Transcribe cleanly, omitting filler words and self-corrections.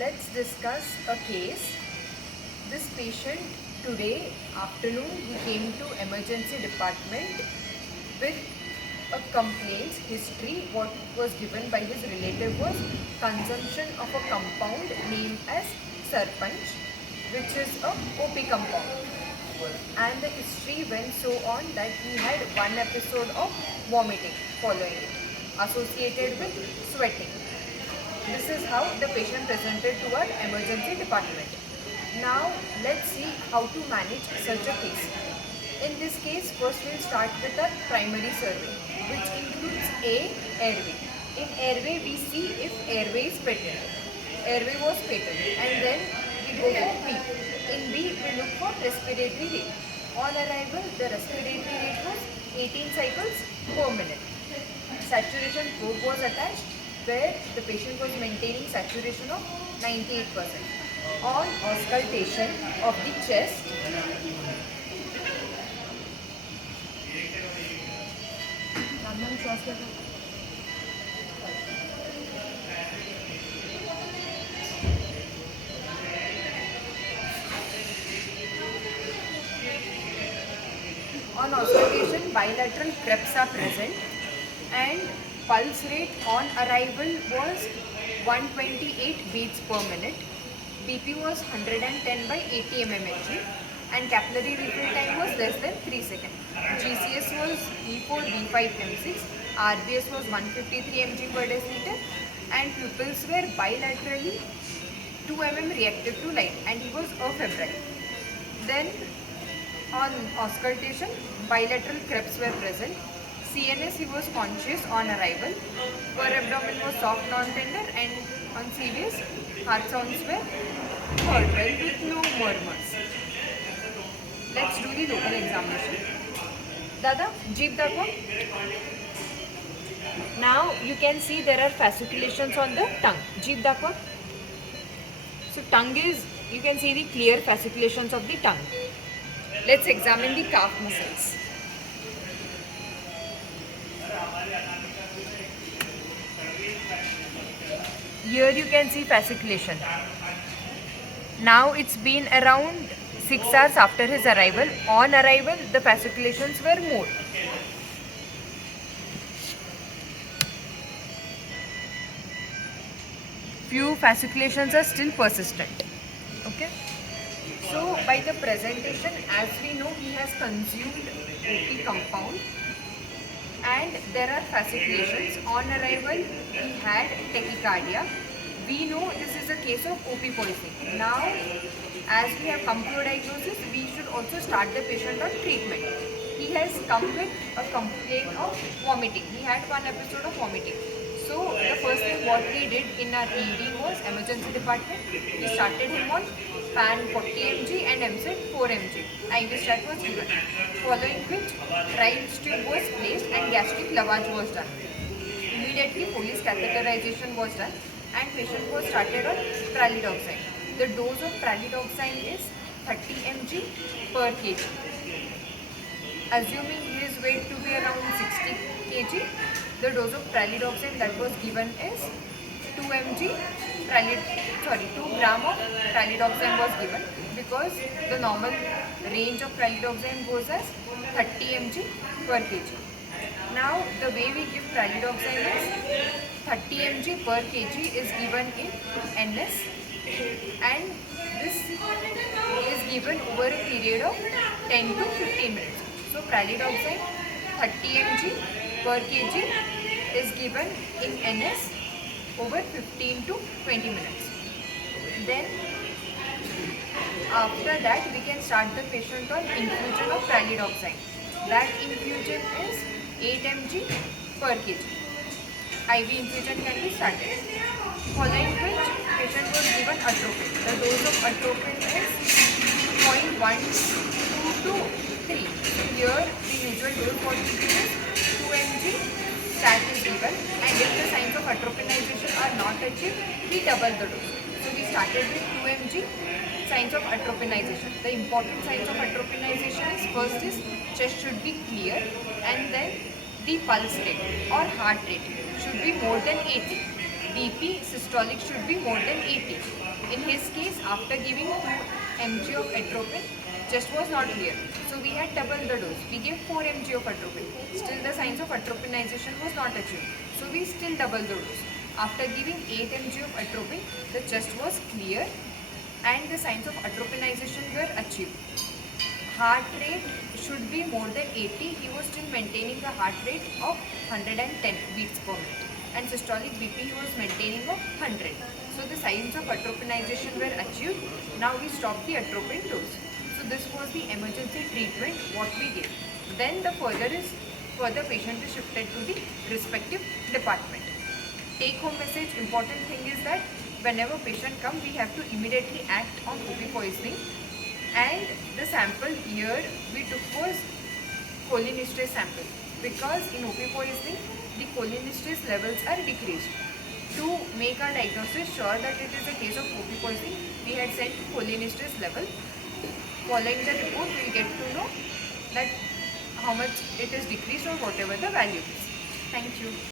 let's discuss a case. This patient today afternoon he came to emergency department with a complaint history. What was given by his relative was consumption of a compound named as Sarpanch, which is a OP compound. And the history went so on that he had one episode of vomiting following it, associated with sweating. This is how the patient presented to our emergency department. Now let's see how to manage such a case. In this case, first we'll start with our primary survey, which includes A, airway. In airway we see if airway is patent. Airway was patent, and then we go for B. In B we look for respiratory rate. On arrival the respiratory rate was 18 cycles per minute. Saturation probe was attached where the patient was maintaining saturation of 98%. On auscultation of the chest, on auscultation bilateral creps are present and pulse rate on arrival was 128 beats per minute. BP was 110 by 80 mmHg and capillary refill time was less than 3 seconds. GCS was E4, B5, M6, RBS was 153 mg per deciliter and pupils were bilaterally 2 mm reactive to light and he was afebrile. Then on auscultation, bilateral creps were present. CNS he was conscious on arrival. Per abdomen was soft non-tender and on CVS heart sounds were heard well with no murmurs. Let's do the local examination. Dada, jeep dakho. Now you can see there are fasciculations on the tongue. Jeep dakho. So tongue is, you can see the clear fasciculations of the tongue. Let's examine the calf muscles. Here you can see fasciculation. Now it's been around 6 hours after his arrival. On arrival, the fasciculations were more. Few fasciculations are still persistent. Okay. So by the presentation, as we know, he has consumed OP compound and there are fasciculations. On arrival, he had tachycardia. We know this is a case of OP poisoning. Now, as we have come to a diagnosis, we should also start the patient on treatment. He has come with a complaint of vomiting. He had one episode of vomiting. So the first thing what we did in our ED was emergency department. We started him on PAN 40 mg and MSED 4 mg. IV stat was given. Following which right tube was placed and gastric lavage was done. Immediately police catheterization was done and patient was started on pralidoxime. The dose of pralidoxime is 30 mg per kg. Assuming his weight to be around 60 kg, the dose of pralidoxime that was given is 2 gram of pralidoxime was given because the normal range of pralidoxime goes as 30 mg per kg. Now the way we give pralidoxime is 30 mg per kg is given in NS and this is given over a period of 10 to 15 minutes. So pralidoxime 30 mg per kg is given in NS over 15 to 20 minutes. Then after that we can start the patient on infusion of pralidoxime. That infusion is 8 mg per kg. IV infusion can be started. Following which patient was given atropine. The dose of atropine is 0.1 to 3. Here the usual dose what we give is 2 mg stat is given and if the signs of atropinization are not achieved, we double the dose. So we started with 2 mg signs of atropinization. The important signs of atropinization is first is chest should be clear and then the pulse rate or heart rate should be more than 80. BP systolic should be more than 80. In his case, after giving 2 mg of atropine, chest was not clear. So we had doubled the dose. We gave 4 mg of atropine. Still the signs of atropinization was not achieved. So we still doubled the dose. After giving 8 mg of atropine, the chest was clear and the signs of atropinization were achieved. Heart rate should be more than 80. He was still maintaining the heart rate of 110 beats per minute. And systolic BP he was maintaining of 100. So the signs of atropinization were achieved. Now we stopped the atropine dose. So this was the emergency treatment what we gave. Then the further patient is shifted to the respective department. Take home message, important thing is that whenever patient come, we have to immediately act on OP poisoning. And the sample here we took was cholinesterase sample, because in OP poisoning the cholinesterase levels are decreased. To make our diagnosis sure that it is a case of OP poisoning, we had sent cholinesterase level. Following the report, we will get to know that how much it is decreased or whatever the value is. Thank you.